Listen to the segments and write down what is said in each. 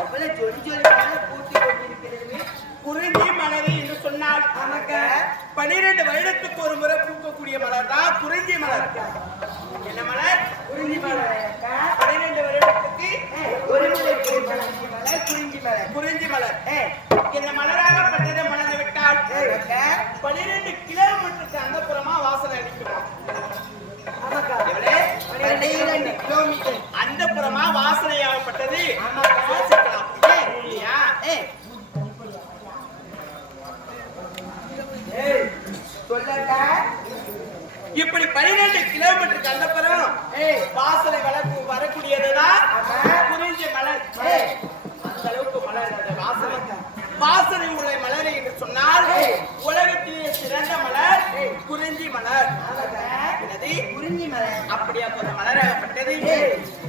எவ்வளவு ஜொலி ஜொலி பூட்டி கொண்டிருக்கிறது. குறிஞ்சி மலர் என்று சொன்னால் 12 வருடத்துக்கு ஒரு முறை பூக்கக்கூடிய மலர் தான் குறிஞ்சி மலர். என்ன மலர்? குறிஞ்சி மலர். 12 வருடத்துக்கு ஒரு முறை பூக்கக்கூடிய மலர் குறிஞ்சி மலர். குறிஞ்சி மலர் இந்த மலராகப்பட்டதை மலர்ந்து விட்டால் 12 கிலோமீட்டருக்கு அந்த புறமா வாசனை அடிக்கும். 12 கிலோமீட்டர் அந்த புறமா வாசனையாகப்பட்டது இல்லையா? இப்படி 12 கிலோமீட்டருக்கு அந்த புறம் வாசனை வரக்கூடியதுதான் குறிஞ்சி மலர். அந்த அளவுக்கு மலர் அந்த வாசனை உள்ள மலர் என்று சொன்னால் உலகத்திலே சிறந்த மலர் குறிஞ்சி மலர். குறிஞ்சி மலர் அப்படியா கொஞ்சம் மலராகப்பட்டது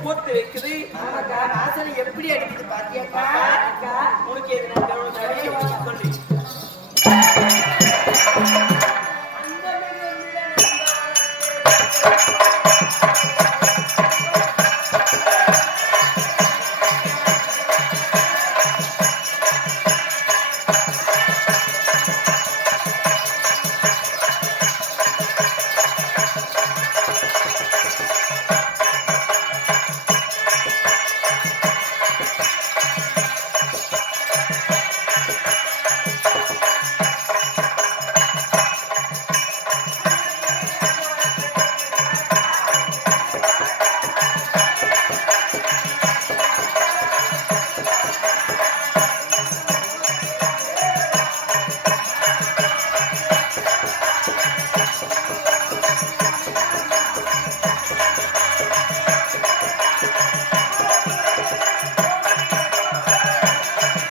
பூத்து வைக்குது. வாசனை எப்படி அடிக்குது பாத்தியாக்கா?